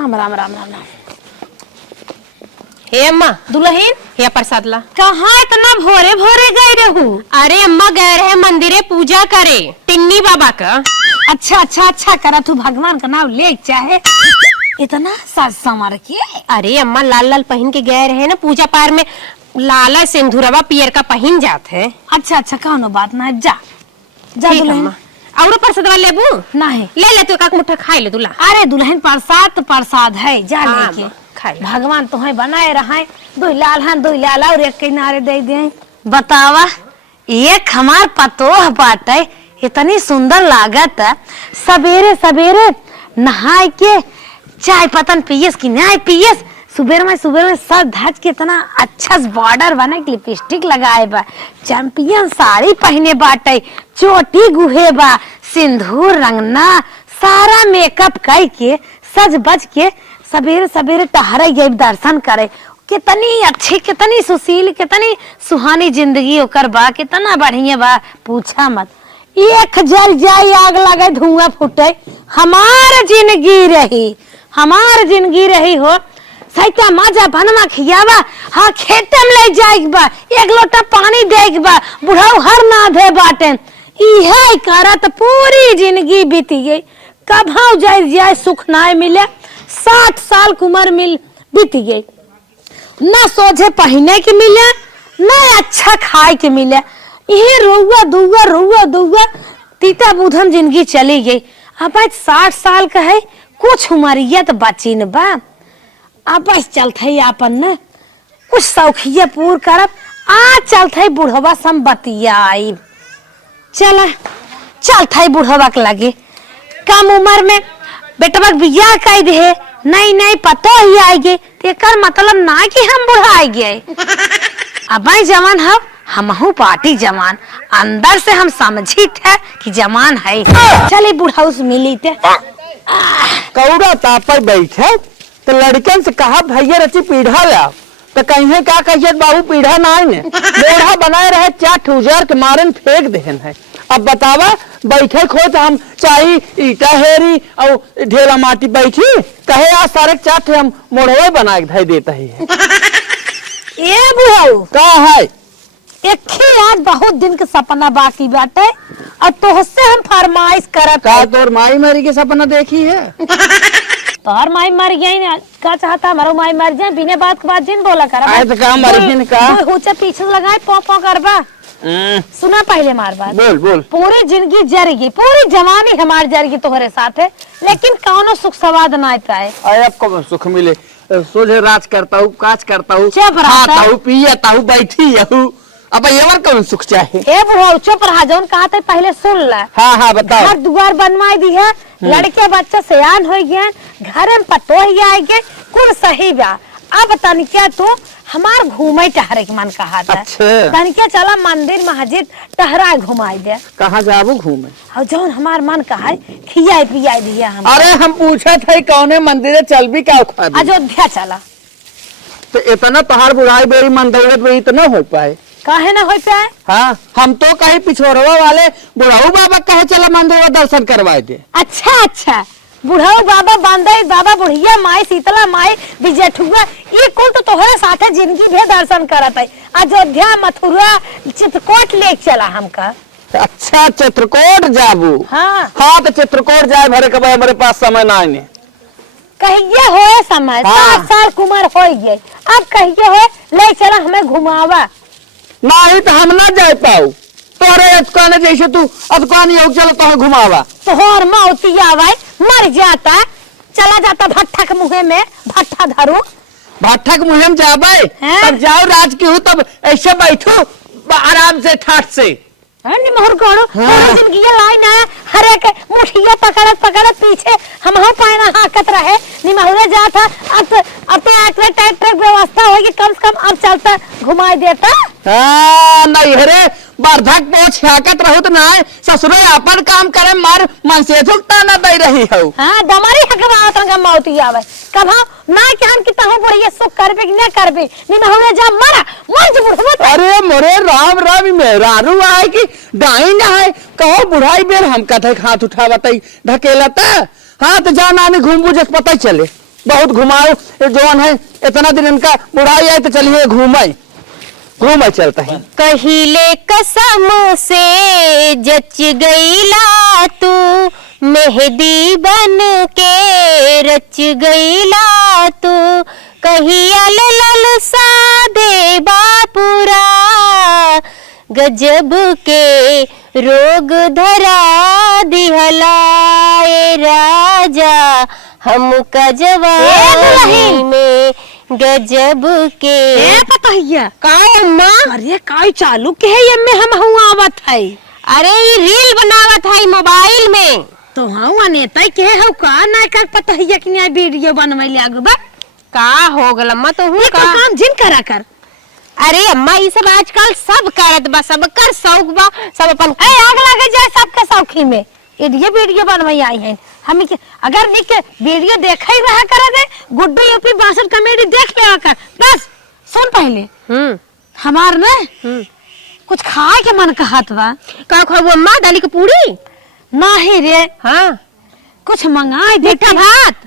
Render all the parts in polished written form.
राम राम राम राम राम। हे अम्मा दुल्हन हे प्रसाद ला। कहाँ इतना भोरे भोरे गए रहू? अरे अम्मा गए रहे मंदिरे पूजा करे टिन्नी बाबा का। अच्छा अच्छा अच्छा करा, तू भगवान का नाम ले चाहे इतना साज संवार के। अरे अम्मा लाल लाल पहन के गए रहे ना पूजा पार में, लाला सिंधुरवा पियर का पहन जात है। अच्छा अच्छा कौनो बात ना, जा जा ठीक दुल्हन। अम्मा। और प्रसाद लेबू नहीं ले ले, तू एक मुट्ठा खाई ले दूल्हा। अरे दुल्हन प्रसाद तो प्रसाद है, जा हाँ, लेके खाई ले। भगवान तुम्हें बनाए रहे, दो लाल हैं दो लाल और एक किनारे दे दे। बतावा एक हमार पतोह बाटे, इतनी सुंदर लागत है। सवेरे सवेरे नहाए के चाय पतन पियस की न्याय पियस, सुबह में सर धज के इतना अच्छा बॉर्डर बना के लिपस्टिक लगाए बा, चैंपियन साड़ी पहने बाटे, चोटी गुहे बा, सिंदूर रंगना, सारा मेकअप करके सज बज के सवेरे सवेरे टहरे गए दर्शन करे। कितनी अच्छी कितनी सुशील कितनी सुहानी जिंदगी ओकर बा, कितना बढ़िया बा पूछा मत। एक जल जाए आग लगे धुआं फूटे, हमार जिंदगी रही हो सैता माजा बनवा खियावा, हाँ खेतम ले जाए बा, एक लोटा पानी दे बा, बुढ़ाऊ हर ना दे बाटे, इहे करत पूरी जिंदगी बीती गई। कभाऊ जाए सुख ना मिले, 60 साल की उम्र मिल बीती गई, ना सोझे पहने के मिले ना अच्छा खाए के मिले, ये रुआ दुआ तीता बुधम जिंदगी चली गई। अब 60 साल का है, कुछ उमरिया तो बची न बा, अब बस चलते अपन न कुछ शौखिया पूर करब, आज चलते बुढ़वा संबतिया आई, चलते बुढ़वा के लगे। कम उम्र में बेटवा बियाह कर दे, नहीं पतो ही आएगे, तेकर मतलब ना कि हम बुढ़ा आ गए। अब जवान हमहू पार्टी जवान, अंदर से हम समझी थे कि जवान है। चले बुढ़ाऊ से मिली थे। कौड़ा तापर बैठे तो लड़कन से कहा भैया रची पीढ़ा ला, तो कहीं का कहिए बाबू पीढ़ा ना ने लोढ़ा बनाए रहे, क्या ठुजर के मारन फेंक देहन है। अब बतावा बैठे खोज हम चाही ईटा हेरी और ढेला माटी बैठी कहे आज सारे चाट हम मोड़वे बना के धई देता है। ए बुढ़ाऊ का है एक ही आज बहुत दिन के सपना बाकी बाटे, और तोहसे हम फरमाइश करत का तोर माई मरी के सपना देखी है। तोहर माई मर गई ना, का चाहता हमारो माई मर जाए, बिना बात के बाद जिन बोला कर। आए तो का मरहिन का ऊंचा पीछे लगाए पौ करबा। सुना पहले मार बात, बोल पूरी जिंदगी जरेगी, पूरी जवानी हमार जरेगी तोहरे साथ है, लेकिन कौनो सुख स्वाद ना पाए। अरे अब कब सुख मिले, सोझे राज करता हूँ काज करता हूँ, चुप रहता खाता हूँ पियता हूँ बैठी हूँ, अब ये कौन सुख चाहे। ए बुढ़ाऊ चुप रहा, जौन कहा था पहले सुन ला। हाँ बताओ। घर दुआर बनवाई दी है, लड़के बच्चे सयान हो गए, घर में पतो ही आए गए, कुल सही बा। अब तनिका तू हमार घूमे टहरे के मन कहा था। अच्छा। तनिका चला मंदिर मस्जिद टहरा घुमाई दे। कहाँ जाबू घूमे? और जौन हमार मन कहा खियाई पियाई दिया हम। अरे हम पूछा थे कौने मंदिर चल भी क्या अयोध्या चला। तो इतना तोहार बुढ़ाई बेरी मन दौलत बेरी इतना हो पाए, काहे ना हो पाए? हाँ हम तो कहीं पिछोरवा वाले बुढ़ाऊ बाबा कहे चला मंदिर में दर्शन करवाए दे। अच्छा बुढ़ाऊ बाबा बांधे बाबा बुढ़िया माई शीतला माई विजयठुआ ये कुल तो तोहरे साथे जिंदगी भी दर्शन करत है। अयोध्या मथुरा चित्रकूट ले चला हमका। अच्छा चित्रकूट जाबू? हाँ तो चित्रकूट जाए भरे के भाई हमारे पास समय ना आने। कहिए होए समय, 60 साल की उम्र हो गई, अब कहिए होए ले चला हमें घुमावा। नहीं तो हम ना जा पाऊ, तोरे अतकाने जैसे तू अतकानी हो चलो तो घुमावा। तोहर मौती आवाई मर जाता, चला जाता भट्ठा के मुहे में, भट्ठा धरू भट्ठा के मुहे में जाबे तब जाओ राज की हूँ, तब ऐसे बैठो आराम से ठाट से। निमहर करो पूरी जिंदगी लाई ना, हर एक मुठिया पकड़त पीछे हम हो पाए हाकत रहे, निमहरे जाता। अब तो ट्रैक्टर व्यवस्था होगी कम से कम, अब चलता घुमाई देता। हाँ नहीं हरे बार्धक पहुंच हाकत रहो तो ना ससुरे अपन काम करे मार मन से झुकता ना दे रही हो। हाँ दमारी हकवा तंगा मौती आवे कभा ना कि हम कितना हो बढ़िया सुख करबे कि ना करबे, निमहरे जा मर जे बुढ़वा। अरे मोरे राम राम मेहरारू आए कि डाई ना है, कहो बुढ़ाई बेर हम कथे हाथ उठावत ढकेलता। हाँ तो जा नानी घूम बुझे पता चले। बहुत घुमाओ जवान है इतना दिन इनका बुढ़ाई है तो चलिए घूमे चलता है। कहिले कसम से जच गईला तू मेहंदी बन के रच गईला तू कहिया लल सा दे बापुरा गजब के रोग धरा दिहलाए राजा हमका जवानी में गजब के पतहिया काय अम्मा अरे काय चालू के है एमे हम हुआ आवत है। अरे ये रील बनावत है मोबाइल में तो हाँ नेता के है का ना का पतहिया कि नहीं वीडियो बनवे लागू बा का हो गल अम्मा तो हूँ ये का काम जिन करा कर। अरे अम्मा ये सब आजकल सब करत बा सब कर शौक बा सब अपन आग लगे जाए सबके शौकीन में ये वीडियो बनवाई आई है हम अगर निक वीडियो देखा ही रहा कर दे गुड्डू यूपी 62 कॉमेडी देख ले कर बस सुन पहले हमार ना कुछ खाए के मन कहत बा का खाऊ अम्मा दाली की पूरी नहीं रे हाँ कुछ मंगाए मीठा भात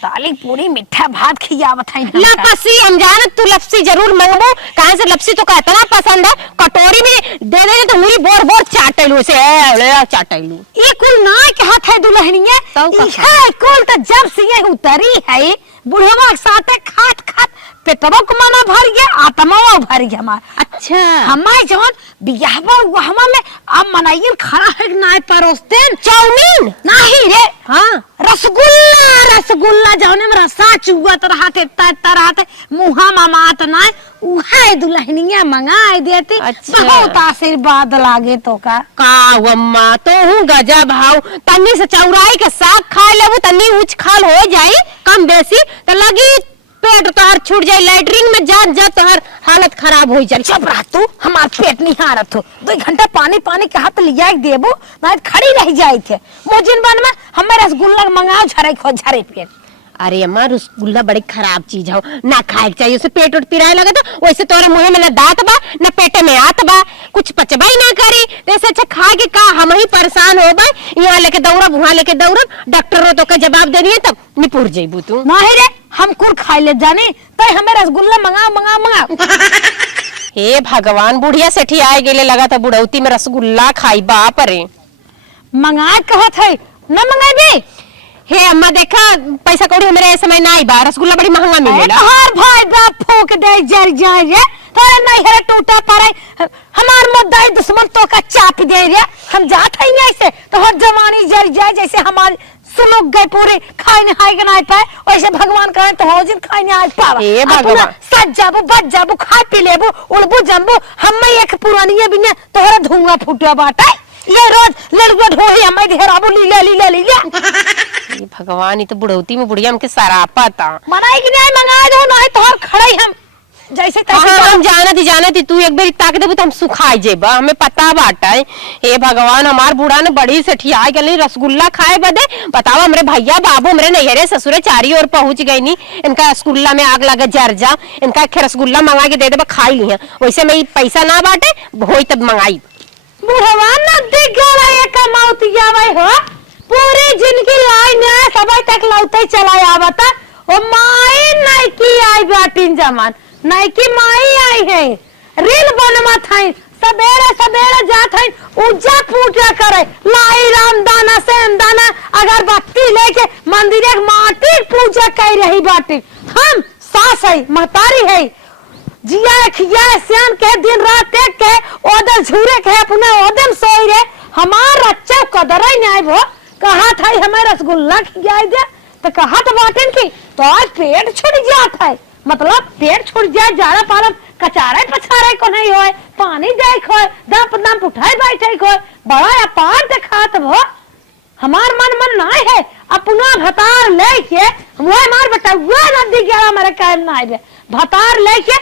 दाली पूरी मीठा भात खियावत है लपसी हम जानत तू लपसी जरूर मंगबो कहां से लपसी तो का इतना पसंद है कटोरी में दे दे तो मुरी बोर बोर चाटैलू से चाटैलू ये कुल ना कहत है दुल्हनिया है कुल तो जब से ये उतरी है बुढ़वा के साथे खात खात पेटवा को मना भर गया आत्मा भर गया हमार। अच्छा हमारे जवन बियाहवा वहमा में अब मनाइल खड़ा है नाय परोसतेन चाउमीन नहीं रे हाँ रसगुल्ला जौने में रसा चुगत रहते तत रहते मुहा मामात नाय उहे दुल्हनिया मंगाए देती। अच्छा। बहुत आशीर्वाद लागे तो का अम्मा तो हूँ गजा भाव तन्नी से चौराई के साग खा लेबू तन्नी उच खाल हो जाई कम बेसी तो लगी पेट तोहर छूट जाए लैटरिन में जा जा तोहर हालत खराब हो जाए। चुप रह तू हमार पेट नहीं हारत हो 2 घंटा पानी के हाथ लिया देबो ना खड़ी रह जाई थे मोजिन बन में हमें रसगुल्ला मंगाओ झरे पेट। अरे अम्मा रसगुल्ला बड़ी खराब चीज हो ना खाए चाहिए उसे पेट उठ पिराए लगा था वैसे तोरे मुंह में ना दांत बा ना पेटे में आत बा कुछ पचबा ही ना करी वैसे अच्छा खा के का हम ही परेशान हो गए यहाँ लेके दौड़ब वहाँ लेके दौड़ब डॉक्टर तो का जवाब दे दिए तब निपुर जेबू तू नहीं रे हम कुल खाई ले जाने तो हमें रसगुल्ला मंगाओ हे भगवान बुढ़िया सेठी आए गेले लगा था बुढ़ौती में रसगुल्ला खाई बाप रे मंगाए कहत है न मंगाई हे अम्मा देखा पैसा कौड़ी हमारे ऐसे समय नहीं बा रसगुल्ला बड़ी महंगा मिलेला हर भाई बाप फूक दे जर जाए रे तोरे नहीं है टूटा पड़े हमार मुद्दाई दुश्मन तो का चाप दे रे हम जात है नहीं ऐसे तो हर जवानी जर जाए जैसे हमारे सुलग गए पूरे खाए नहीं हाय नहीं पाए वैसे भगवान करे तो हो जिन खाए नहीं आज पावा हे भगवान सज जाबो बच जाबो खा पी लेबो उड़बो जम्बो हम एक पुरानी बिना तोहरा धुआं फूटया बाटे ये रोज लड़ुआ ढोही हमें घेराबो लीला ये भगवान ये तो बुढ़ौती में बुढ़िया हमके सरापा था मनाई कि नहीं मंगाए दो नहीं तो और खड़े हम जैसे हम जाना थी तू एक बार ताक देबो तो हम सुखाई जेबा हमें पता बाटा है। हे भगवान हमार बूढ़ा ने बड़ी सेठिया गई रसगुल्ला खाए बदे बताओ हमरे भैया बाबू हमरे नैहरे ससुरे चारी ओर पहुंच गई नी इनका रसगुल्ला में आग लगे जर जा इनका रसगुल्ला मंगा के दे देबा खाई लिया वैसे में पैसा ना बाटे होई तब मंगाई बुढ़वा ना दिख गया ये कमाउतिया भाई हो पूरी जिंदगी लाई ना सबई तक लौटे चला आवता ओ माई नहीं की आई बाटिन जमान नहीं की माई आई है रील बनवा था सवेरे जात है उज्जा पूजा करे लाई राम दाना सेम दाना अगरबत्ती लेके मंदिर एक माटी पूजा कर रही बाटी हम सास है महतारी है जिया खिया सियान के दिन रात देख के ओदर झूरे के अपने ओदम सोई रे हमार अच्छा कदर ही नहीं वो कहा था हमें रसगुल्ला खिया दे तो कहा तो बाटन की तो आज पेट छूट जाता है मतलब पेट छूट जाए जाड़ा पालम कचारे पछारे को नहीं होए पानी देख होए दम उठाए बैठे को बड़ा अपार दिखात वो हमार मन नहीं है अपना भतार लेके वो मार बेटा वो नदी गया हमारे कायम ना है भतार लेके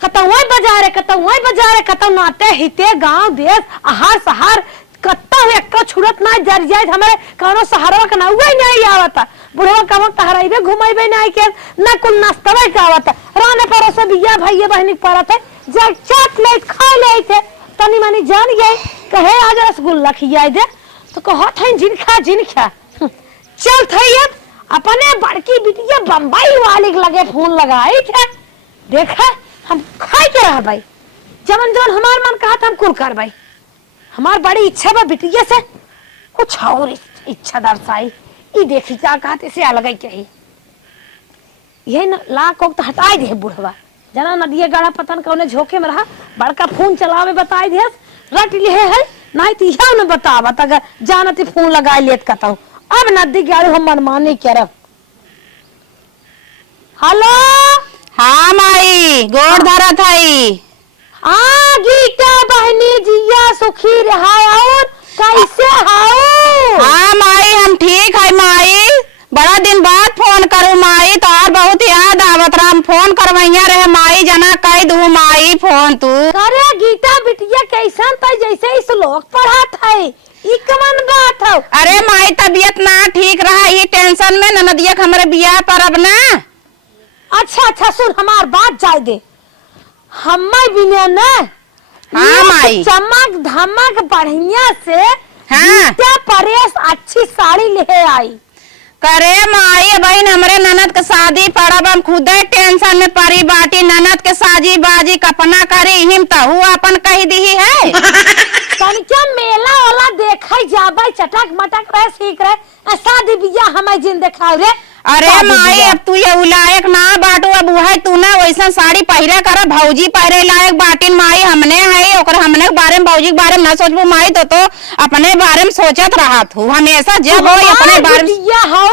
कतौई बाजारे कतौ नाते हिते गांव देश आहार सहार कत्ता एक छुड़त ना जर जाए हमारे कोनो सहारा का ना हुआ नहीं आवता बुढ़वा कम तहराइबे घुमाइबे नहीं के ना कुल नास्तवे का आवता राने परसो बिया भाई बहनी परत है जब चाट ले खा ले थे तनी मानी जान गए कहे आज रसगुल्ला खियाई दे तो कहत है जिन खा चल थई अपने बड़की बिटिया बम्बई वाली के लगे फोन लगाई थे। देखा हम खाई के रह भाई, जमन जमन हमार मन कहा था हम कुल कर भाई। हमार बड़ी इच्छा बा बिटिया से कुछ और इच्छा दर्शाई। ई देखी क्या कहते से अलग ही कही ये न लाख तो हटाई दे बुढ़वा जना नदिया गाड़ा पतन कौने झोंके में रहा बड़का फोन चलावे बताई दे रट लिए है नहीं तो यह न बतावा अगर जानती फोन लगा लेत कहता अब नदी गाड़ी हम मनमानी करब। हेलो हाँ माई गोड़ धरा थाई। गीता बहनी जिया सुखी रहा और कैसे हाउ? हाँ माई हम ठीक है माई, बड़ा दिन बाद फोन करूँ माई, तो और बहुत याद आवत रहा, हम फोन करवैया रहे माई, जना कह दू माई फोन तू। अरे गीता बिटिया कैसन था जैसे श्लोक पढ़ा था ई कमन बात हो? अरे माई तबीयत ना ठीक रहा, ये टेंशन में ननदिया के हमारे बियाह पर अब ना। अच्छा सुन हमार बात जाए दे हम्मा बिना ना। हाँ माई चमक धमक बढ़िया से हाँ क्या परेश अच्छी साड़ी ले आई। करे माई बहन हमरे ननद के शादी पड़ब, हम खुद टेंशन में पड़ी बाटी, ननद के साजी बाजी कपना करी हिम तहु अपन कही दी है। क्या मेला वाला देखा जाबे चटक मटक रहे सीख रहे शादी बियाह हमें जिन देखा रे। अरे माई अब तू ये लायक ना बाटू, अब है तू ना वैसा साड़ी पहरे कर, भौजी पहरे लायक बाटिन माई हमने है ओकर हमने के बारे में भौजी के बारे में ना सोचबू माई तो अपने बारे में सोचत रहा तू हमेशा जब हो अपने बारे में हो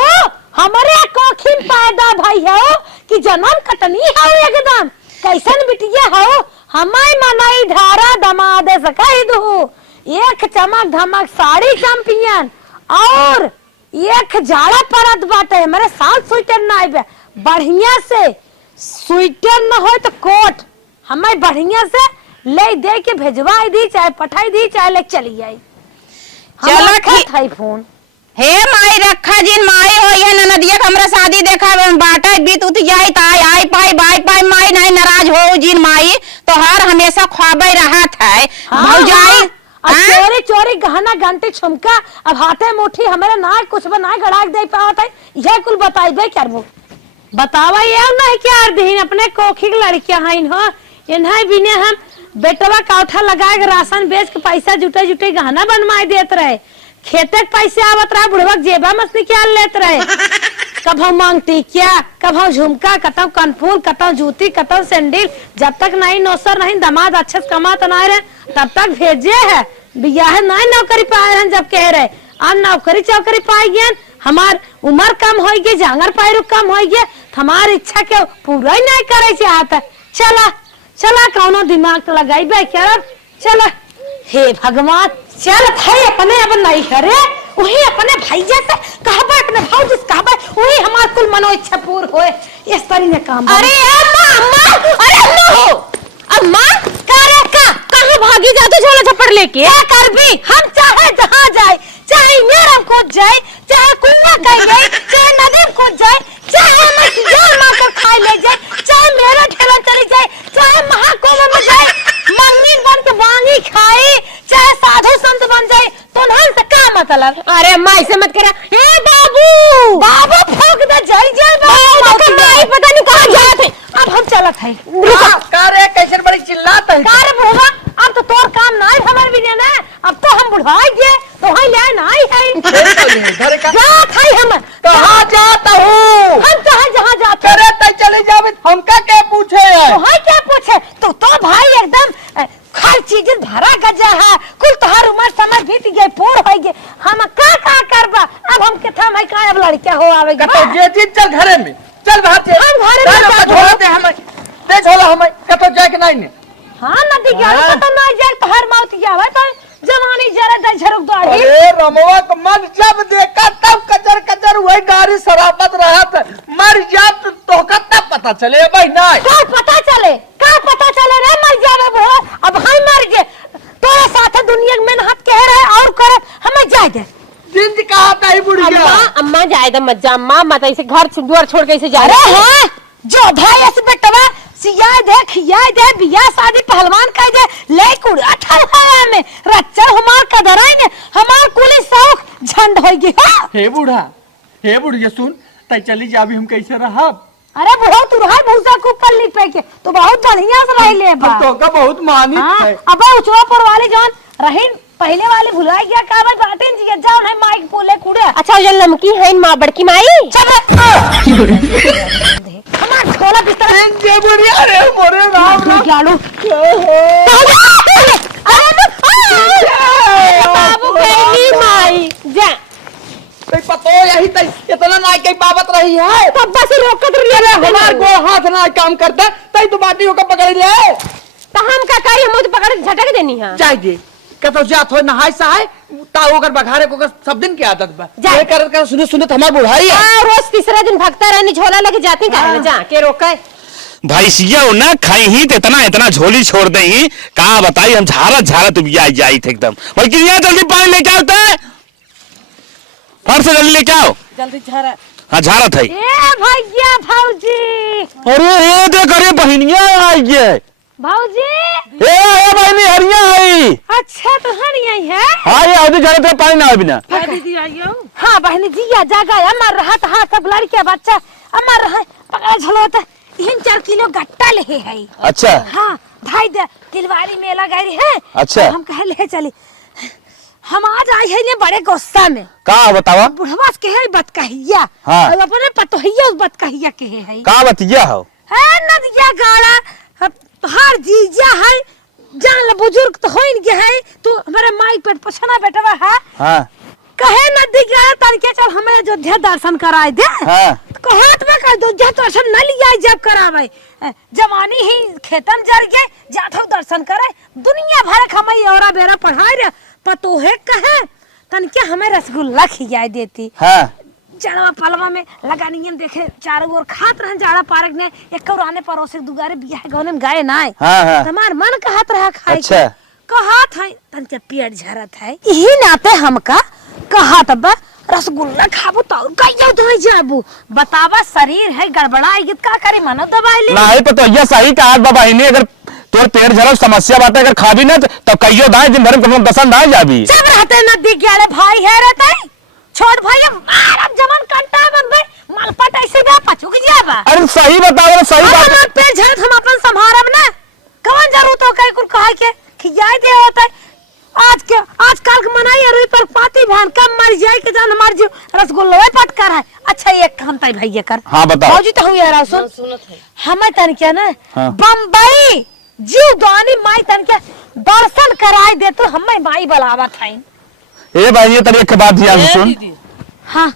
हमारे कोखिन पैदा भाई हो कि जन्म कटनी हो एकदम कैसन बिटिया हो हमाय मनाई धारा दमादे सकई दू एक चमक धमक साड़ी चैंपियन और एक जाड़ा परत बाटे हमारे साथ स्वेटर ना आए बढ़िया से स्वेटर न हो तो कोट हमें बढ़िया से ले दे के भेजवाई दी चाहे पठाई दी चाहे ले चली आई। चलो ठीक फोन हे माई रखा जिन माई हो ये ननदिया हमरा शादी देखा बाटा बीत उत जाई ताई आई पाई बाई पाई माई नहीं नाराज हो जिन माई तो हर हमेशा ख्वाबे रहत है भौजाई चोरी चोरी गहना घंटे छुमका अब हाथे मुट्ठी हमारे ना कुछ बनाए गड़ा दे पावत है ये कुल बताइबे करबो बतावा ये नहीं क्या दिन अपने कोखी की लड़कियां हइन हो इन्हां बिने हम बेटवा काउठा लगा के राशन बेच के पैसा जुटे जुटे गहना बनवाई देत रहे खेते के पैसे आवत रहा बुढ़वा जेबा मछली क्या लेत रहे कब हम मांगती क्या कब हम झुमका कतौ कनफूल कतौ जूती कतौ सैंडल जब तक नहीं नौसर नहीं दामाद अच्छे से कमा तो नहीं रहे तब तक भेजे है बियाह नहीं नौकरी पाए रहे जब कह रहे अब नौकरी चौकरी पाई गए हमार उम्र कम हो गई जांगर पैरू कम हो गए हमार इच्छा के पूरा ही नहीं करे चाहता चला चला कौनो दिमाग तो लगाई बे क्या चला हे भगवान चल भाई अपने अब नहीं करे वही अपने भैया से कहबे अपने भौजी से कहबे वही हमार कुल मनो इच्छा पूर्ण होए इस तरी ने काम। अरे अम्मा अरे अम्मा अम्मा कहाँ भागी जा तू झोला झपड़ लेके क्या कर भी हम चाहे जहाँ जाए चाहे मेरा को जाए चाहे कुआं कहीं जाए चाहे नदी को जाए चाहे मछलियाँ मार कर खा ले जाए चाहे मेरा ठेला चली जाए चाहे महाकुंभ में जाए मंगनी बन के वांगी खाए चाहे साधु संत बन जाए तो नाम से क्या मतलब। अरे अम्मा ऐसे मत करा ए बाबू बाबू फूक दे जय जय बाबू पता नहीं कहाँ जात है अब हम चलत है कारे कैसे बड़ी चिल्लात है कार बुढ़वा अब तो तोर काम नहीं हमार भी ना अब तो हम बुढ़ाई गए तो वही ले नहीं है जात है हम कहाँ जाता हूँ हम चाहे जहाँ जाते करे तय चले जावे हमका क्या पूछे है तो है क्या पूछे तो भाई एकदम हर चीज भरा गजा है कुल तोहर उम्र समझ बीत गए पूर्ण हो गए हम का करबा अब हम के था मैं का अब लड़का हो आवेगा तो जे चीज चल घरे में चल बाहर चल हम घरे में जा झोला दे हमें दे झोला हमें कतो जाए के नहीं ने हां नदी गया तो ना जाए तो हर मौत जावे तो जवानी जरा दे झरुक दो अरे रमवा को मन जब देखा तब कचर कचर वही गाड़ी शराबत रहत मर जा तो तब पता चले भाई ना का पता चले रे मर जावे वो अब हम मर गए तोरे साथ दुनिया में हाथ कह रहे और करे हमें जाए दे जिंद कहा ताई बुढ़िया अम्मा जाए दम मत जा अम्मा मत ऐसे घर द्वार छोड़ के ऐसे जा अरे हां जो धाय ऐसे बेटवा सिया दे बिया शादी पहलवान कह दे ले कुड़ अठल हवा में रच्चा हमार कदराई ने हमार कुली शौक झंड होगी हां हे बुढ़िया सुन तय चली जा, अभी हम कैसे रहा? अरे बहुत तू रहा भूसा के ऊपर लिख पे के तो बहुत बढ़िया से रह ले बा। तो का बहुत मानित हाँ, है। अब उचवा पर वाले जान रही पहले वाले भुला गया का भाई बाटेन जी जाओ है माइक बोले कुड़े। अच्छा जो लमकी है माँ बड़की माई हमार छोला बिस्तर जे बोलिया रे मोरे राम राम जालू बाबू कहनी माई जा तय पतो यही तय इतना ना के बाबत रही है। तब बस रोकत रही रे हमार गो हाथ ना काम करता तय तो बाटी होकर पकड़ ले। तो हम का करी हम तो पकड़ के झटक देनी है। जाय दे कतो जात हो नहाय सहाय ता ओकर बघारे को सब दिन की आदत बा। ये कर सुने सुने हमार बुढ़ाई है। हां रोज तीसरे दिन भगता रहनी झोला लेके जाती का जा के रोके भाई सिया ना खाई ही तो इतना झोली छोड़ दे ही का बताई हम झारा तुम जाई थे एकदम। बल्कि यहाँ जल्दी पानी लेके आओ फर से जल्दी लेके आओ जल्दी झारा। हाँ झारा था। ए भैया भौजी अरे ये देख अरे बहनिया आई है भौजी ए बहनी हरिया आई। अच्छा तो हनी आई है। हाँ ये आदि झारे तो पानी ना हो बिना। दीदी आइयो। हाँ बहनी जी या जागा अमर रहा हाँ सब लड़के बच्चा अमर रहा पकड़ा झलोता 3-4 किलो गट्टा ले है। अच्छा हाँ भाई दे तिलवारी मेला गई है। अच्छा। हम कहे ले चली हम आज आई है ने बड़े गुस्सा में का बतावा बुढ़वा के है बतकहिया। हाँ। और अपने पतोहिया उस बतकहिया के है का बतिया हो है नदिया गाड़ा हर जीजा है जान बुजुर्ग तो होइन के है तू हमारे माई पेट पछना बेटवा है। हाँ कहे नदी गाड़ा तन के चल हमें अयोध्या दर्शन कराए दे। हाँ कहत में कह अयोध्या दर्शन न लिया जब करावे जवानी ही खेतम जर गए जाठो दर्शन करे दुनिया भर हमें औरा बेरा पढ़ाई रे पतोहे कहे तन के हमें रसगुल्ला खियाई देती। हाँ जाड़ा पलवा में लगानियन देखे चारों ओर खात रहन जाड़ा पार्क ने एक आने पड़ोसे दुगारे बियाह गौने में गाय ना हाँ हाँ तमार मन कहत रहा खाए अच्छा। कहत है तन के पेट झरत है यही नाते हमका कहत बा रसगुल्ला खाबो तो कहियो धोई जाबू बतावा शरीर है गड़बड़ा गीत का करे मनो दवाई ले नहीं तो ये सही कहा बाबा इन्हें अगर तोर पेट झरल समस्या बात अगर खा भी ना तो कहियो दाए दिन भर में दसन दाए जाबी सब रहते न दिख गया भाई है रहते छोड़ भाई मारब जमन कंटा बंबे मालपट ऐसे बा पछुक जाबा। अरे सही बताओ सही बात हम पेट झरत हम अपन संभारब ना कौन जरूरत हो कई कुल कहे के खियाई दे होता है आजकल के मनाई अरुई पर पाती भान कम मर जाए के जान मर जो रसगुल्ला पट कर है। अच्छा एक काम तय भैया कर हाँ बताओ मौजी तो हुई यार सुन हमें तन क्या ना हाँ। बम्बई जीव दानी माई तन क्या दर्शन कराए दे तो हमें माई बुलावा था। ए भाई ये तरीके के बात ध्यान सुन हाँ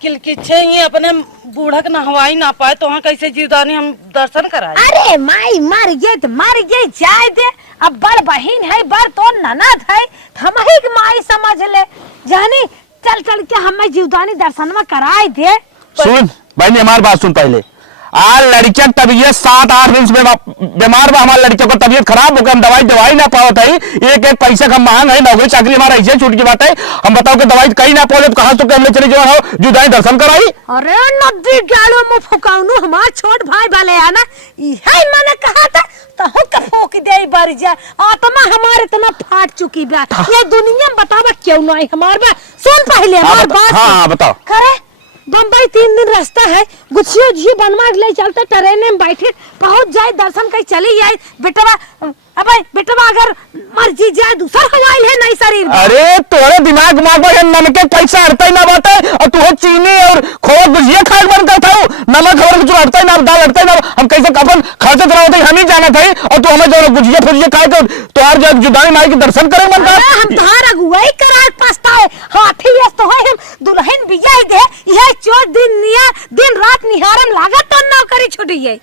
किलकिछे ही अपने बूढ़ा के नहवाई ना पाए तो वहाँ कैसे जीवदानी हम दर्शन कराए। अरे माई मर गई तो मर गई जाए दे अब बड़ बहन है बड़ तो ननद है हम ही की माई समझ ले जानी चल चल के हमें जीवदानी दर्शन में कराए दे। सुन भाई ने हमारी बात सुन पहले आज लड़कियां तबीयत 7-8 दिन से बीमार बा हमारे लड़कियों को तबीयत खराब होकर हम दवाई ना पावत है एक पैसा का मांग है नौकरी चाकरी हमारा ऐसे छूट की बात है हम बताओ कि दवाई कहीं ना पहुंचे कहां तो हमने चले जो हो जुदाई दर्शन कराई। अरे नदी गालो मु फुकाउनु हमार छोट भाई वाले है ना यही मैंने कहा था तो हो के फूक दे बर जा आत्मा हमारे इतना फाट चुकी बा ये दुनिया में बतावा क्यों नहीं हमार बा सुन पहले हमार बात हाँ बताओ करे बम्बई 3 दिन रास्ता है गुच्छियों जी बनवा ले चलते ट्रेन में बैठे पहुंच जाए दर्शन कहीं चली जाए बेटवा अब बेटवा अगर मर्जी जाए दूसरा हवाई है नहीं शरीर में। अरे तोरे दिमाग में नमक पैसा हटता ही ना बात है और तू चीनी और खोआ गुजिया खाए बंद करता हूँ नमक और कुछ हटता ही ना दाल हटता ही ना हम कैसे कफन खर्च करा होते हम ही जाना था और तू हमें जो गुजिया फुजिया खाए तो तुहार जब जुदाई माई के दर्शन करे मन कर हम तुम्हारा अगुवाई करा पछताए हाथी यस तो है हम दुल्हन बियाह दे यह 4 दिन रात निहारम लागत तो नौकरी छूटी है।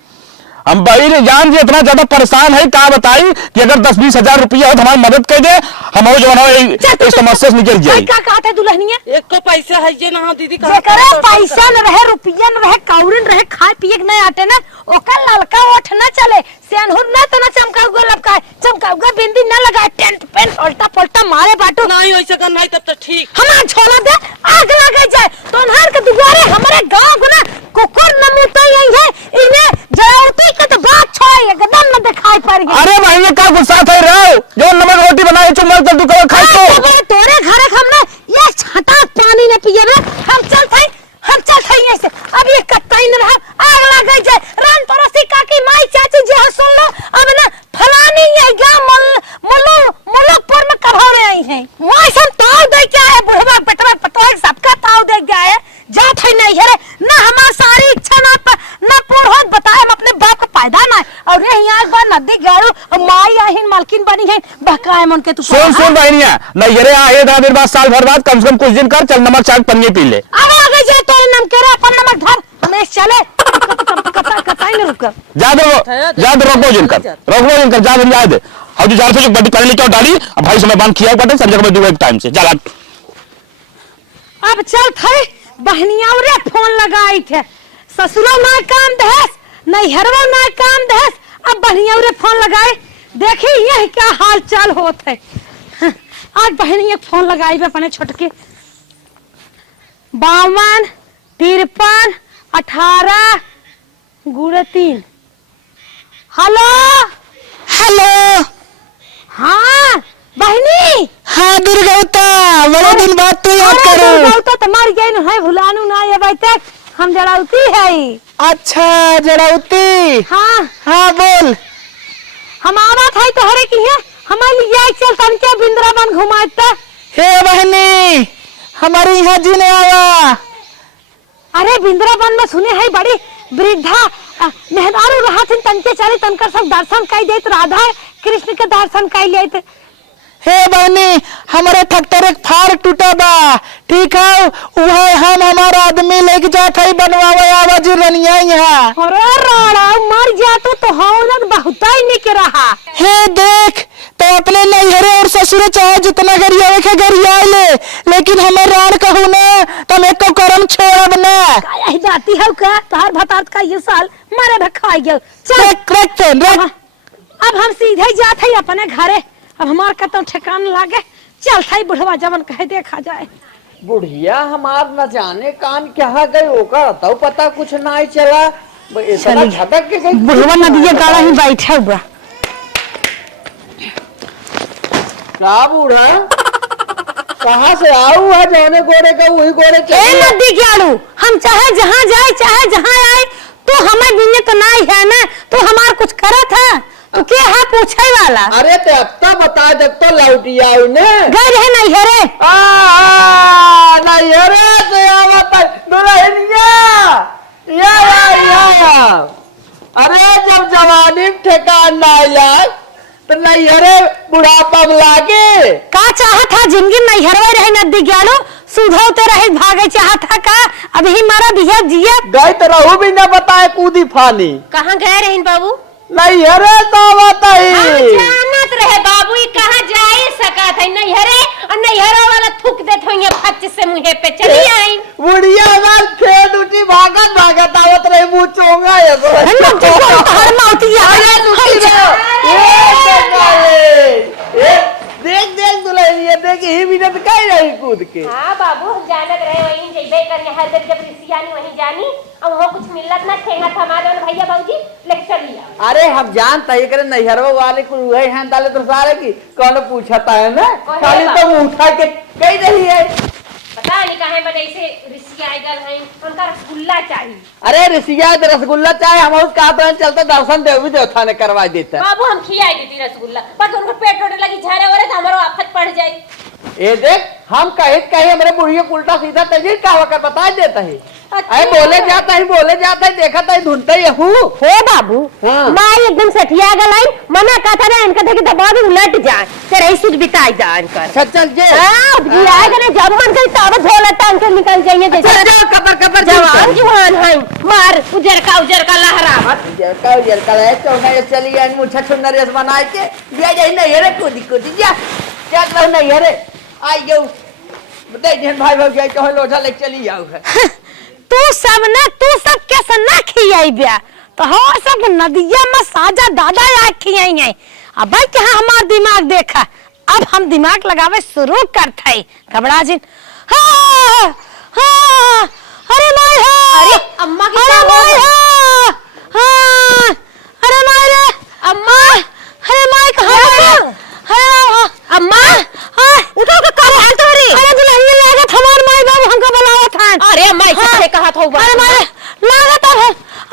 हम भाई ने जान जी इतना ज्यादा परेशान है क्या बताई कि अगर 10-20 हजार रुपया हो तो हमारी मदद कर दे हम जो है समस्या से निकल जाए। क्या कहा था दुल्हनिया एक को पैसा है ये ना दीदी जेकरा पैसा न रहे रुपया न रहे कौड़ी न रहे खाए पिए के नहीं आटे ना ओकर ललका ओठ न चले सेनहुर न तो न चमकाउगा लपकाए चमकाउगा बिंदी न लगाए टेंट पेंट उल्टा पलटा मारे बाटू नहीं वैसे कर नहीं तब तो ठीक हमार छोला दे आग लगे जाए तो नहर के दुआरे हमारे गांव को ना कुकुर न मुता यही है इन्हें जरूरती के तो बात छोड़ एकदम न दिखाई पड़ गई। अरे भाई ये क्या गुस्सा था रहो जो नमक रोटी बनाए चुम्मा कर तू खाए तो तोरे घरे हमने ये छटा पानी न पिए ना हम चल गई जाए रान पड़ोसी काकी माई चाची जी हाँ सुन लो अब ना फलानी ये गांव मुल्लुकपुर में कभाव रहे आई हैं वहाँ सब ताव दे क्या है बुढ़वा बेटवा पतोह सबका ताव दे गया है जात है नहीं है ना हमारी सारी इच्छा ना पूर्ण हो बताए हम अपने बाप का पैदा ना और ये यहाँ एक बार नदी गाड़ू और माई आहिन मालकिन बनी है बहकाए मन के तू सुन बहनिया नैहरे आए 10 दिन बाद साल भर बाद कम से कम कुछ दिन कर चल नमक चाट पन्नी पी ले अब आगे जाए तो नम करे अपन नमक धर हमें चले कताई में रुक जा दे रोको जिनकर जा दे दे और जो जार से जो बड़ी पहले लेके डाली अब भाई समय बांध किया पटे सब जगह में दूर एक टाइम से चल अब चल थे बहनिया रे फोन लगाई थे ससुरो ना काम दहस नैहरवा ना काम दहस अब बहनिया रे फोन लगाए देखी यह क्या हाल चाल होत है आज बहनिया फोन लगाई अपने छोटके 52 53 18 गुड़े 3 हेलो हेलो। हाँ बहनी हाँ दुर्गौता बड़े दिन बाद तू याद करो। दुर्गौता तुम्हारी गई है भुलानू ना ये तक हम जड़ाउती है। अच्छा जड़ाउती। हाँ हाँ बोल। हम आवत है तोहरे की है हमारे लिए चल तन के बिंद्रावन घुमाता। हे बहनी हमारे यहाँ जी ने आवा। अरे बिंद्रावन में सुने है बड़ी वृद्धा मेहदारू रहा थी तनके चले तनकर सब दर्शन कई देत राधा कृष्ण के दर्शन कई लेत। हे बहनी हमारे ट्रैक्टर एक फार टूटा बा ठीक है वह हम हमारा आदमी लेके जात है बनवावे आवाज रनिया यहाँ। अरे राड़ा मर जा तो हौलन बहुत ही नहीं के रहा। हे देख तो अपने नैहरे और ससुरे चाहे जितना गरियावे के गरिया ले लेकिन हमें राण कहू ना तुम एक को करम छोड़ब ना। काहे जाती है का तार भतात का ये साल मारे भखाई गयो। चल रख अब हम सीधे जात है अपने घरे अब हमार कतौ ठिकान लागे चल थाई बुढ़वा जवन कहे देखा जाए। बुढ़िया हमार न जाने कान क्या गए ओकर तो पता कुछ ना ही चला इतना झटक के गई। बुढ़वा नदिया गाड़ा ही बैठा हुआ। क्या बूढ़ा कहाँ से आऊ है जाने गोरे का वही गोरे ए नदी गाड़ू हम चाहे जहाँ जाए चाहे जहाँ आए तो हमें बिने तो ना ही है ना तो हमार कुछ करत है तो क्या है पूछे वाला। अरे तो अब तो बता जब तो लौटी आई ने गए रहे नहीं हरे नहीं हरे तो आवत दुल्हनिया या अरे जब जवानी में ठेकान ना आया तो नहीं हरे बुढ़ापा में लागे का चाहत था जिंदगी नहीं हरवे रहे नदी गाड़ू सुधौते रहे भागे चाहत था का अभी हमारा बिया जिया गई तो रहू भी न बताए कूदी फानी कहाँ गए रहीन बाबू नहीं हरे तो बताई जानत रहे बाबू ये कहाँ जाए सका था नहीं हरे और नहीं हरा वाला थूक दे थोइए फच से मुंह पे चली आई बुढ़िया हमार खेत उठी भागत आवत रहे मुंह चोंगा ये हर मौती देख देख दुल्हनिया देख ही मिनट कहीं रही कूद के। हाँ बाबू हम जानत रहे वहीं जइबे करने हर दिन जब रिसियानी वहीं जानी और वो कुछ मिलत ना ठेंगा थमारे और भैया बाबूजी लेके चली आ। अरे हम जानता है करे नैहरवा वाले को वही हैं डाले तो सारे की कौन पूछता है ना खाली तो उठा के कही रही है पता नहीं कहे बने से रिसिया गल है उनका रसगुल्ला चाहिए। अरे रिसिया रसगुल्ला चाहे हम उस का चलते दर्शन देवी देवता ने करवा देता बाबू हम खिलाई देती रसगुल्ला पर उनको पेट रोने लगी झारे वरे तो हमारो आफत पड़ जाए। ए देख हम कहे हमारे बुढ़िया उल्टा सीधा तजी का होकर बता देता है। अरे बोले जाता है देखा था ढूंढता ही हूँ हे बाबू माँ एकदम सठिया गलाई मना कहता ना इनका देखे दबा भी उलट जाए तेरे सुध बिताई जाए इनका चल जे आएगा ना जब मन करे तब झोलता इनके निकल जाएंगे जैसे कबर जवान जुआन है मार उजर का लहरा उजर का है चौना चली आई मुछा छुन्ना रेस बनाए के दिया जाए नहीं अरे कूदी जा क्या कहो नहीं अरे आई जाओ बताइए भाई जाए कहो लोटा लेके चली जाओ तू सब कैसे ना खियाई ब्या तो हो सब नदिया में साजा दादा या खियाई है अब भाई क्या हमार दिमाग देखा अब हम दिमाग लगावे शुरू करते हैं घबरा जिन। हाँ, हाँ, अरे माय हाँ, अरे अम्मा की अरे माय हाँ, हाँ, अरे माय रे अम्मा अरे माय कहाँ हाँ अम्मा हाँ उठो के कर हाल तोरी अरे दुल्हन लागत हमार माय बाबू हमको बुलावत हैं। अरे अम्मा ऐसे कहा था अरे माय लागत अब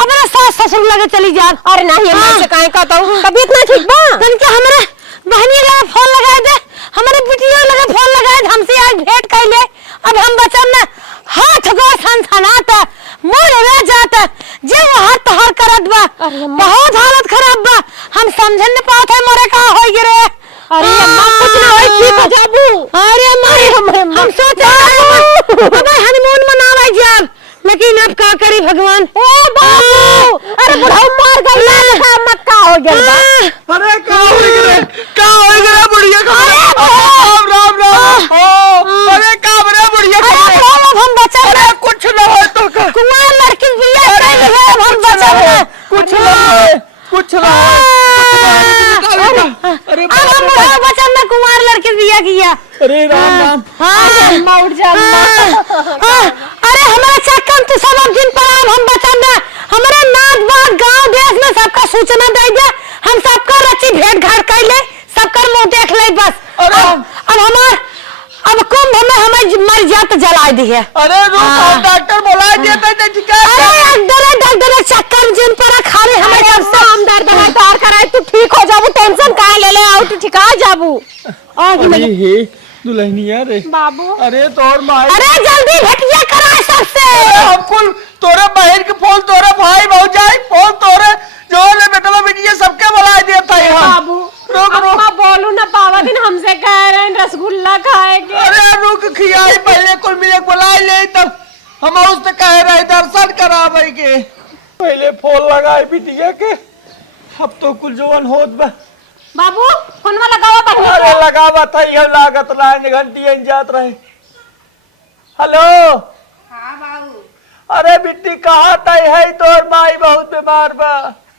अपना सास ससुर लगे चली जा। अरे नहीं हम से काहे कहता हूं तबीयत ना ठीक बा। तनके हमरे बहनी लगे फोन लगाए दे, हमारे बिटिया लगे फोन लगाए दे, हमसे आज भेंट कैले। अब हम बचन में हाथ गो सनसनाता मोर रे जाता जे हाथ तोहर करत बा। बहुत हालत खराब बा, हम समझन न पात है मोरे का होई गिरे। अरे अम्मा कुछ ना होई ठीक हो जाबू। अरे माई हम सोचा अब हनीमून मनावे जाब, लेकिन अब का करी भगवान। ए बाबू अरे बुढ़ऊ मार गई ना मत का हो गया बा। अरे का हो गया बुढ़िया का? राम राम राम। अरे का बरे बुढ़िया का? हम बचा अरे कुछ ना हो तो का कुमार लड़की बिया कर ले, हम बचा कुछ ना हो, कुछ ना अरे अब हम बचा में कुमार लड़की बिया किया। अरे राम राम। अम्मा उठ जा अरे हमारा चक्कर तू सब अब दिन पर अब हम बचा में हमारे नाच बात गांव देश में सबका सूचना दे दे, हम सबका रची भेंट घाट कर ले, सबका मुंह देख ले बस। अब हमार अब कुंभ में हमें मर जात जला दी है। अरे रुक डॉक्टर बुला देते थे ठीक है। अरे दर्द चक्कर जिन पर खाली हमें सब हम दर्द दवाई तैयार कराए तू ठीक हो जाबू, टेंशन काहे ले ले आओ तू ठिका जाबू। अरे हे दुल्हनिया रे बाबू अरे तोर माई। अरे जल्दी भेटिया करा सबसे। हम कुल तोरे बहन के फोन तोरे भाई भौजाई फोन तोरे जो ले बेटवा बेटिया सबके बुला देता है बाबू रुक अम्मा बोलू ना पावा दिन हमसे कह रहे हैं रसगुल्ला खाएंगे। अरे रुक खियाई पहले कुल मिले बुला ले तब हम उससे कह रहे दर्शन करावे के। पहले फोन लगाए बिटिया के, अब तो कुल जवान होत बा। बाबू फोन में लगावा बहनी अरे लगावा था ये लागत लाइन घंटी जात रहे। हेलो हाँ बाबू। अरे बिट्टी कहाँ तय है तोर माई बहुत बीमार बा।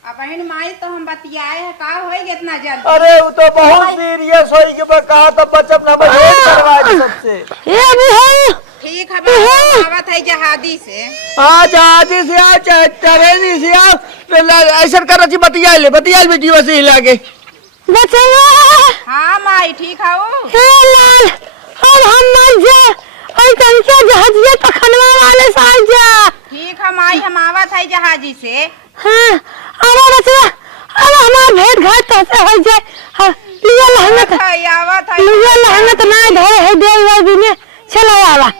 बहन माई तो हम बतियाए है का होई इतना जल्दी। अरे वो तो बहुत सीरियस होई के मैं कहा था बचब ना भेंट करवा दी सबसे। ये भी है ठीक है बाबू आवत है जहादी से। आज आजी से आ चाहे ट्रेनी से आ ऐसा कर रही बतिया बेटी वैसे ही लागे बचवा। हाँ माई ठीक है वो। हे लाल अब हम मर जा और तनके जहाजिया तखनवा वाले साल जा। ठीक है माई हम आवत है जहाजी से। हां अरे बचवा अब हमार भेंट घाट कैसे हो जाए। हां लिया लहंगा आवत है लिया लहंगा तो ना धोए है दे वाला दिन चलो वाला।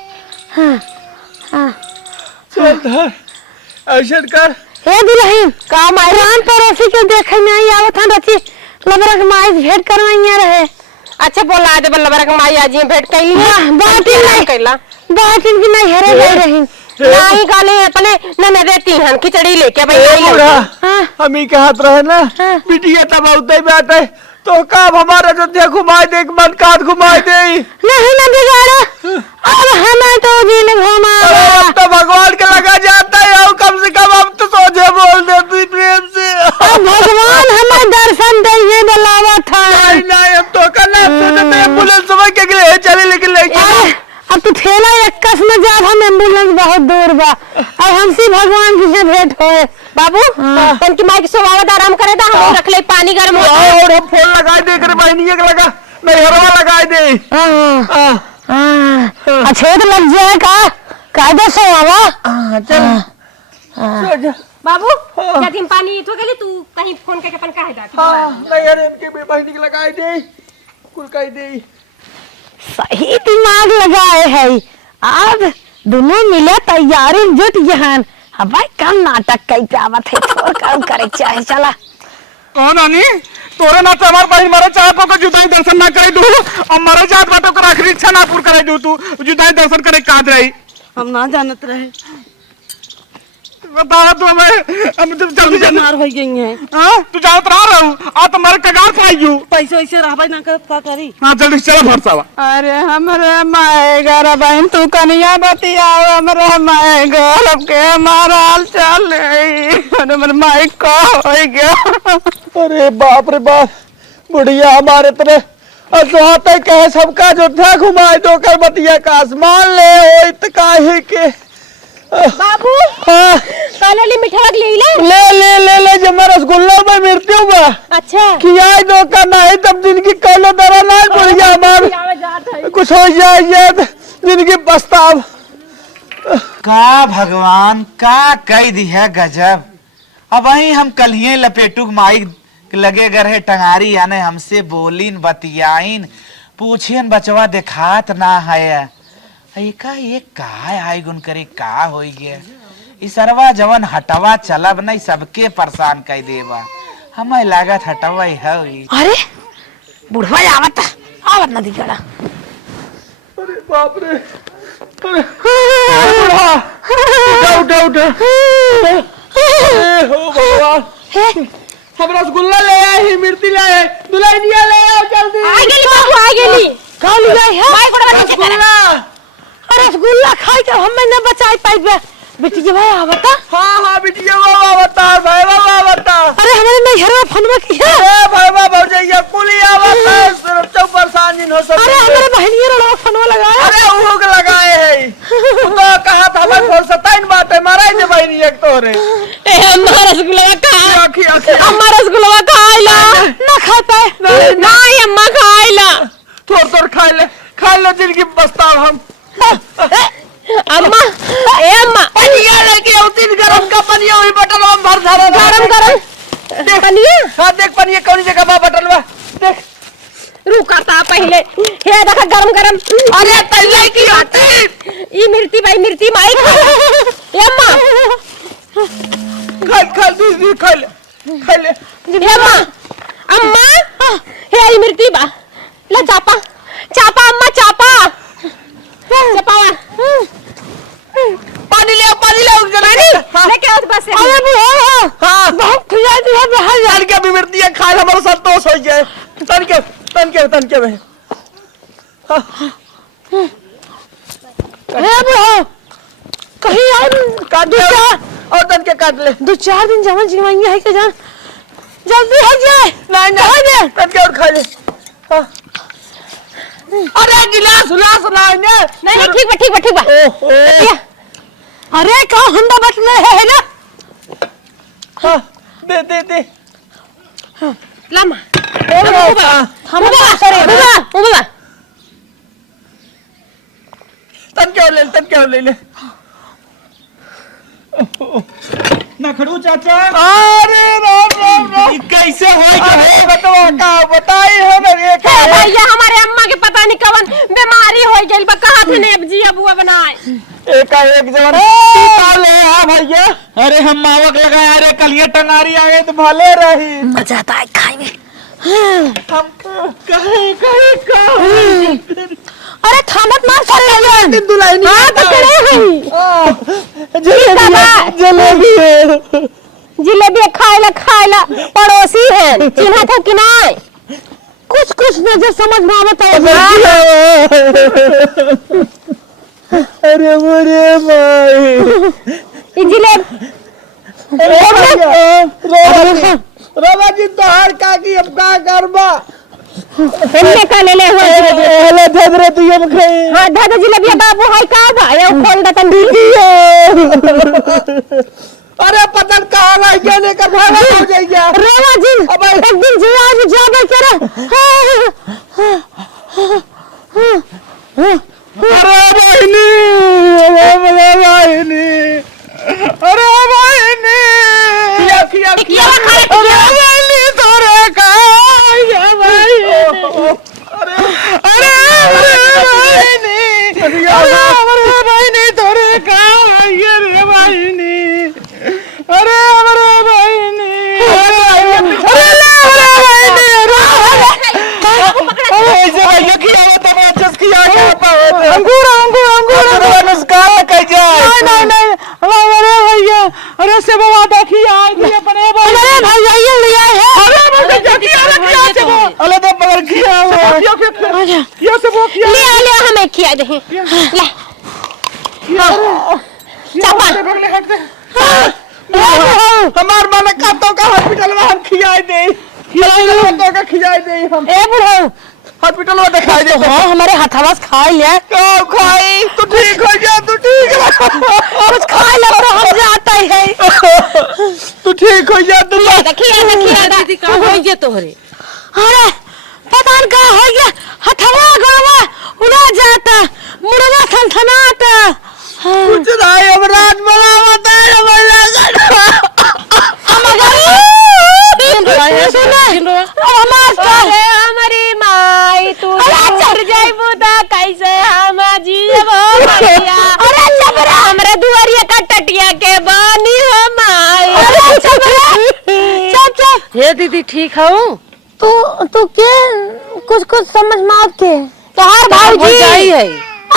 हां हां चल धर ऐसा कर। हे दुल्हन का मैदान पर ऐसे के देखे में आई आवत हन रची लबरक माई भेंट करवाइया रहे। अच्छा बोला दे लबरक माई आज भेंट कैली बाटी नहीं कैला बाटी की नहीं हेरे गई रही नहीं गाले अपने न देती हन खिचड़ी लेके हम ही के हाथ रहे ना बिटिया तब उतई बात है तो कब हमारा अयोध्या घुमाए दे मन काट घुमाए दे। नहीं ना बिगाड़ा अब हमें तो दिल घुमा। अब तो भगवान के लगा जाता है और कम से कम अब तो सोचे बोल दे तू प्रेम से। भगवान हमें दर्शन देने बुलावा था। नहीं अब तो करना एम्बुलेंस समय के लिए चले लेकिन लेकिन अब तो ठेला एक कस में जा हम एम्बुलेंस बहुत दूर बा अब हमसे भगवान जी से भेंट होए। बाबू तनकी माई के सोवावत आराम करे दा हम रख ले पानी गर्म हो और हम फोन लगा दे कर बहनी के लगा नहीं हरवा लगा दे। अच्छे तो लग जाए का कायदा से आवा। चल बाबू क्या दिन पानी तो गेली तू कहीं फोन करके अपन काहे दा। नहीं अरे इनके बहनी के लगा दे कुल कह दे। सही दिमाग लगाए है अब दोनों मिले तैयारी जुट गहन। अब भाई कम नाटक कई जावत है छोड़ काम करे चाहे चला। कौन आनी तोरे ना तो हमार बहन मारे चाहत को जुदाई दर्शन ना करे दू और मारे चाहत बाटो कर आखिरी इच्छा ना पूर्ण करे दू तू जुदाई दर्शन करे काद रही। हम ना जानत रहे बता तू हम जल्दी बीमार हो गई है। हां तू जानत रहू आ तो मारे कगार पाइयो पैसे वैसे रहबे ना कर का करी। हां जल्दी चल भरसावा। अरे हमरे माए घर बहन तू कनिया बतियाओ हमरे माए घर के हमारा हाल चाल हमरे माई का हो गया। अरे बाप रे बाप बुढ़िया हमारे तरह असहाते कहे सबका जो था घुमाए दो कर बतिया का आसमान ले हो इत काहे के। बाबू हाँ काले मिठाई ले ले ले ले ले जब मैं रसगुल्ला में मृत्यु बा। अच्छा खियाई दो का नहीं तब जिनकी कौनो तरह ना बुढ़िया हमार कुछ हो जाए जिनकी प्रस्ताव का भगवान का कह दी है गजब। अब वही हम कलिए लपेटू माई लगे गए टंगारी आने हमसे बोलीन बतियाइन पूछियन बचवा देखात ना है का ये का आई गुन करे का हो गया इसरवा जवन हटवा चलब नहीं सबके परेशान कर देवा हमें लागत हटवा है। अरे बुढ़वा आवत आवत नदी गड़ा। अरे बाप रे उठा उठा हो भगवान हम रसगुल्ला ले आए ही मिर्ची ले आए दुल्हनिया ले आओ जल्दी। आ गेली बाबू आ गेली का ले गए है माई गोड़ बच्चे करे अरे रसगुल्ला खाई के हम न बचाई पाइबे बेटी के भाई आवता। हाँ हाँ बिटिया बाबा बता भाई बाबा बता। अरे हमारे नैहरवा फोनवा की है अरे भाई बाबा भौजैया कुलिया बता सिर्फ चौ परेशान जिन हो सब। अरे हमारे बहनिया रो फोनवा लगाया। अरे वो के लगाए है तो कहा था हमारे फोन सताइन बात है मारा ही बहनी एक तोरे ए अम्मा रसगुल्ला खा आखी आखी अम्मा रसगुल्ला खाइला ना खाता है नहीं अम्मा खाइला थोड़ खा ले जिनकी बस्ताव हम अम्मा ए अम्मा पनिया लेके आओ तीन गरम का पनिया वही बटल हम भर धरे गरम देख पनिया हाँ देख पनिया कौन जगह बा बटल बा देख रुका था पहले हे देखा गरम गरम अरे तैयार की होती ई मिर्ची भाई मिर्ची माई ए अम्मा खा दूसरी खा ले हे अम्मा अम्मा हे ई मिर्ची बा ले चापा चापा अम्मा चापा चापा पानी लेके आओ बस अरे बुढ़वा हाँ बहुत खुजा दिया बाहर जा तन के भी मिर्ची है खा हमारा संतोष हो जाए तन के भाई अरे बुढ़वा कहीं और काट ले और तन के काट ले 2-4 दिन जवन जीवाएंगे है के जान जल्दी हो जाए नहीं तन के और खा ले हाँ। अरे गिलास नहीं ठीक बा ओहो अरे का हंडा बटले है ना हाँ दे लामा हम बाबा तन के ले ले ना खड़ू चाचा अरे राम कैसे हो बताई हो ना ये भैया हमारे अम्मा के पता नहीं कवन बीमारी हो गई बा कहां थे ने जी अबुआ बनाए एक जवन ले आ भैया। अरे हम मावक लगाए अरे कलिया टंगारी आ गए तो भले रही मजा आता है खाएंगे। हम कहे अरे थामत मार चल दिन दुल्हनी हां पकड़े हैं जलेबी है जिलेबी खाइला पड़ोसी है चिन्हा था कि नहीं कुछ नजर समझ में आवता है। अरे मोरे भाई ई जिलेब रोबा जी तो हर का की अब का करबा हमने का ले हुए हेले धदरे तू ये खाई हां दादा जिलेबी बाबू है का बा ये खोल दा तन अरे पतन कहां लाई जाने का भागा हो जाएगा रेवा जी अब एक दिन जी आज जाबे करे अरे बहनी अरे बहनी खिया अरे बहनी तोरे का अरे बहनी तोरे का ये रे बहनी अरे बहनी अरे से बाबा देखी आई थी अपने अरे भैया ये लिया है अरे अरे तो पकड़ किया ये से वो किया ले हमें खिया दे ले चापा हमार मन काटो का हॉस्पिटल में हम खियाई दे हम ए बुढ़ो हॉस्पिटल में दिखाई दे हां हमारे हथवास खा लिया क्यों खाई तू ठीक हो जा तू ठीक कुछ खा ले तो हम जाता ही है तू ठीक हो जा तू खिया दीदी का हो गया तोहरे अरे पता नहीं का हो गया हथवा गड़वा उड़ा जाता मुड़वा थनथनाता कुछ नहीं हम रात बनावत है हम हे दीदी ठीक हूँ। तू के कुछ समझ में आके तोहार भाऊजी है।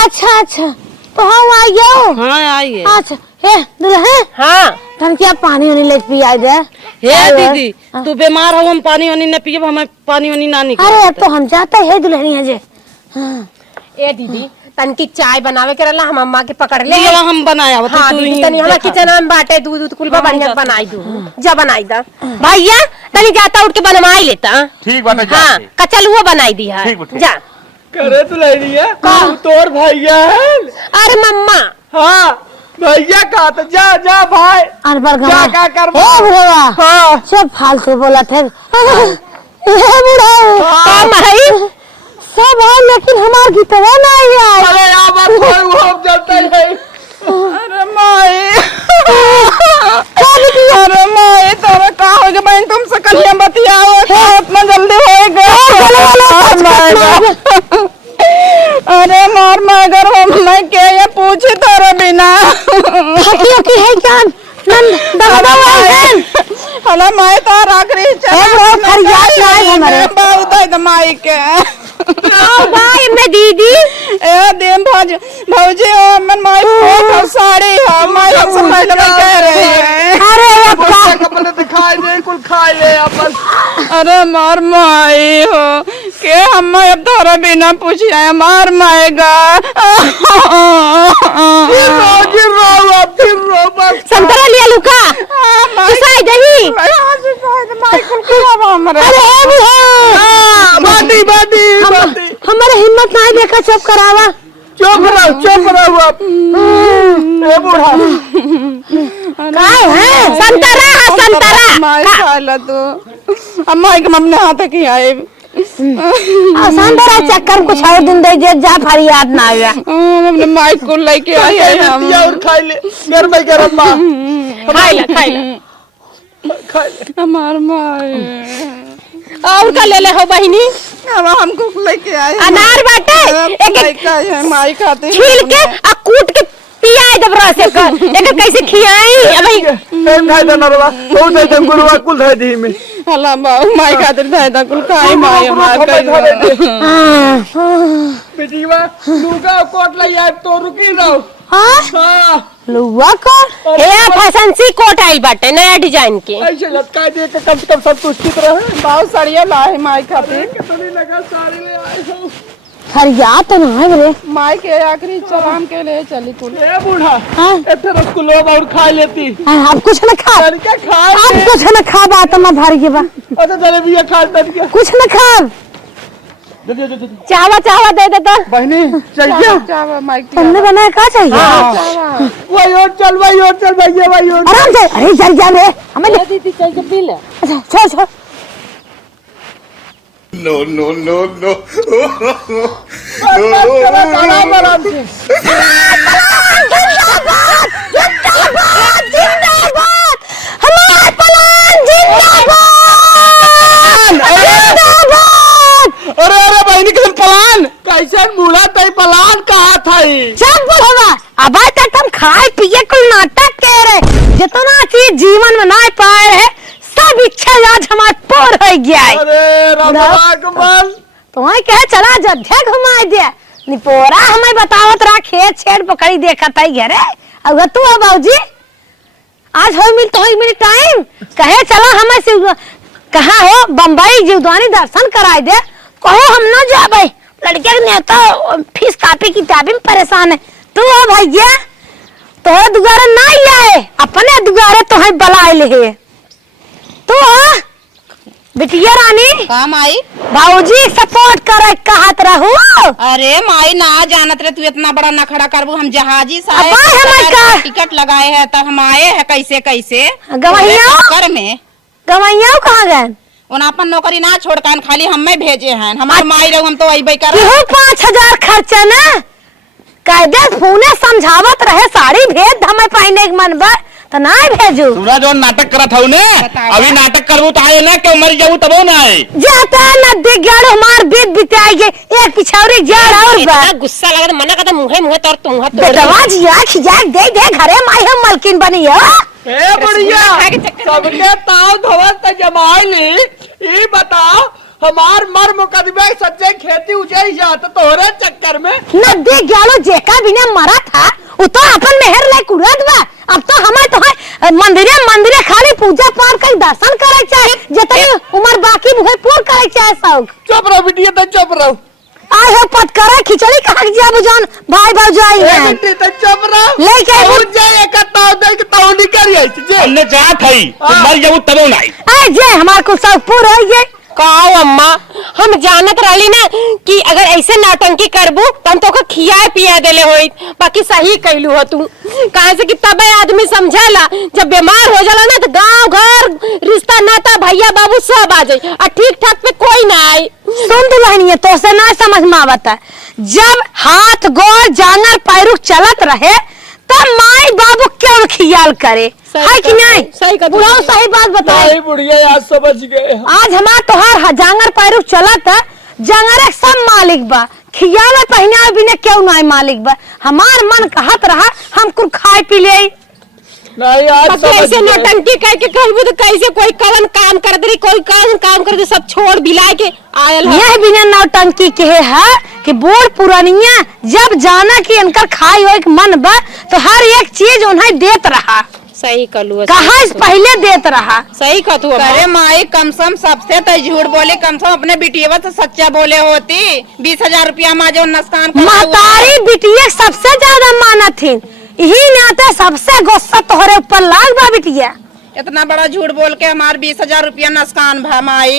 अच्छा अच्छा तो हम आ गयो। हाँ आइए। अच्छा हे दुल्हन हाँ टंकिया पानी वानी ले पिया दे। हे दीदी तू बीमार हो, हम पानी वानी न पिए, हमें पानी वानी ना निकल। अरे अब तो हम जाते है दुल्हनिया जे। हाँ ए दीदी तनकी चाय बनावे के रहला हम अम्मा के पकड़ ले। ये हम बनाया हाँ दीदी तनी हमरा किचन में बाटे दूध कुल बढ़िया बनाई दू जा बनाई दा भैया तनी जाता उठ के बनवाई लेता। ठीक बात है हाँ कचल वो बनाई दी है ठीक बा, ठीक। जा। करे तू लड़िया तोर भैया है। अरे मम्मा हाँ भैया का तो जा जा भाई। अरे बरगमा क्या क्या कर हे बुढ़वा हाँ सब फालतू बोला थे। हे बुढ़वा का माई सब है लेकिन हमार गीतवा नहीं आए। अरे यार बात कोई वो हम जानते हैं। अरे माई अरे माई तोरा का हो गया बहन, तुमसे कन्या बतियाओ इतना जल्दी होएगा। अरे मार मगर हम नहीं के ये पूछे तोरे बिना की है जान नंद दबावा है। हला माई तो आखिरी वो फरियाद ना है हमारे। बहुत है माई के भाई मैं दीदी ए देम भौजी मन माई फोटो साड़ी है माई हमसे पहले में कह रहे हैं। अरे अब का कपड़े दिखाई दे कुल खा ले अपन। अरे मार माई हो के हम अब तोरा बिना पूछे मार माएगा। फिर रो बस संतरा लिया लुका साई दही। माई कुल खिलावा हमरे। अरे हे बुढ़वा बाती बाती बाती हमारे हिम्मत नहीं देखा चुप करावा। चुप रहो आप। ए बूढ़ा काय है संतरा माई खा ला तू अब माई के मम्मी हाथ की आए संतरा चक्कर कुछ और दिन दे जे जा फरियाद ना आया। हमने माई को लेके आए हैं हम और खा ले गरम गरम मां खाई ला खा ले हमार माई और का ले ले हो बहिनी अब हमको लेके आए हैं। अनार बाटे एक है माई खाते छील के आ कूट के पियाए दब रस एक कैसे खियाई अबे एक खाई दे नरवा बहुत है गुरुवा कुल है दी में हला माई खातिर फायदा कुल खाई माई हमार बेटीवा लुगा कोट ले आए तो रुकी रहो। हां हां लुवा को हे फैशन सी कोट आइल बाटे नया डिजाइन के। ऐसे लटका दे के कम से कम संतुष्टित रहे। बहुत साड़ियां लाए माई खातिर कितनी लगा साड़ी ले आए हो। फरियाद तो ना है रे। माई के आखिरी सलाम के लिए चली कुल ए बूढ़ा इतने रसगुल्ला और खा लेती। अब कुछ न खा क्या खा अब कुछ न खा बात में भर के बा अच्छा जलेबी खा दे कुछ न खा। चावा दे देता बहनी चाहिए चावा माई तुमने बनाया का चाहिए। वही और चल भैया वही और आराम से अरे जल जा रे हमें दीदी चल के पी ले। अच्छा छोड़ No. आराम से हमार पलान जिंदाबाद। अरे बहनी किसन पलान कैसे बूढ़ा तई पलान कहा था सब बुढ़वा अब तक हम खाए पिए कुल नाटक कह रहे जितना चीज जीवन में ना पाए रहे सब इच्छा आज हमार पूर हो गया है। अरे रबा कमाल तुम्हें कहे चला जध्या घुमा दे निपोरा हमें बतावत रहा खेत छेड़ पकड़ी देखत है घरे अब तू है बाबूजी आज हो मिल टाइम कहे चला हमें से कहा हो बम्बई जीवदानी दर्शन कराए दे कहो हम न जाबे लड़के ने तो फीस कापी किताबी में परेशान है। तू हो भैया तो दुगारे ना आए अपने दुगारे तो है बलाए ले तू हो बिटिया रानी काम आई बाबूजी सपोर्ट करे कहत रहू। अरे माई ना जानत रहे तू इतना बड़ा नखड़ा करबू हम जहाजी से अब आए हमारे का टिकट लगाए हैं तो हम आए हैं कैसे कैसे गवैया कर में गवैया कहाँ गए उन अपन नौकरी ना छोड़ कर खाली हमें भेजे हैं हमारे माई रहो हम तो वही कर केहू 5000 खर्चा ना कायदे फोने समझावत रहे साड़ी भेज हमें पहने के मन बा तो ना भेजू। तुरा जो नाटक करत हऊ ने अभी नाटक करबू तो आए ना क्यों मर जाऊ तबो ना आए जाता न देख गड़ हमार बीत बिताएगे एक पिछौरी जड़ और बा इतना गुस्सा लगा मना करता मुहे तोर तुम बेटवा जिया खिजा दे घरे माई हम मलकिन बनी हो। ए बढ़िया रसगुल्ला खाए के चक्कर में सबके ताव धवत त जमाइली ई बताओ हमार मर मुकदमे सच्चे खेती उजई जात तोहरे चक्कर में नब्बे ग्यालो जेका बिना मरा था वो तो अपन मेहर लायक कुड़त बा। अब तो हमें तो है मंदिरे मंदिरे खाली पूजा पाठ कर दर्शन करे चाहे जितनी उम्र बाकी बुहे पूर करे चाहे सब। चुप रहो बिटिया तो चुप रहो। आए हो पटकरा खिचड़ी खा के जा बुजान भाई भौजाई ए है बिटी तो चुप रहो लेके पहुंच जाए एक ताव दे के ताव निकल आई जे हमने जात है तो मर जाऊ तबो नहीं। आए जे हमार को सब पूरा हो गए। कहो अम्मा हम जानत रहली ना कि अगर ऐसे नौटंकी करबू तो हम तोके खिया पिया देले होई। बाकी सही कैलू हो तू काहे से कि तबे आदमी समझेला जब बीमार हो जाला ना तो गांव घर रिश्ता नाता भैया बाबू सब आ जाई और ठीक ठाक पे कोई ना आए। सुन दुल्हनिया तो से ना समझ में आवता जब हाथ गोड़ जांगर पैरुक चलत रहे तब माई बाबू क्यों ख्याल करे है कि नहीं? सही कहा बुढ़ाओ सही बात बताए। भाई बुढ़िया आज समझ गए आज हमार तोहार जांगर पैरुक चलत है जांगर एक सब मालिक बा खियावे पहना बिना क्यों नहीं मालिक बा। हमार मन कहत रहा हम कुछ खाए पी ले नहीं आज बाकी समझ ऐसे गए नौटंकी करके कहबू तो कैसे कोई कवन काम कर दे कोई काम कर दे सब छोड़ बिला के आयल है। यह बिना नौटंकी के है कि बूढ़ पुरानिया जब जाना कि इनकर खाई हो मन बा तो हर एक चीज उन्हें देत रहा। सही कलू कहा पहले देत रहा। सही कह तू अरे माई कम से कम सबसे तो झूठ बोले कम से कम अपने बिटिया से सच्चा बोले होती 20,000 रुपया माँ जो नुकसान महतारी बिटिया सबसे ज्यादा माना थी यही नाते सबसे गुस्सा तोहरे ऊपर लाग बा बिटिया। इतना बड़ा झूठ बोल के हमारे 20,000 रुपया नुकसान भा माई।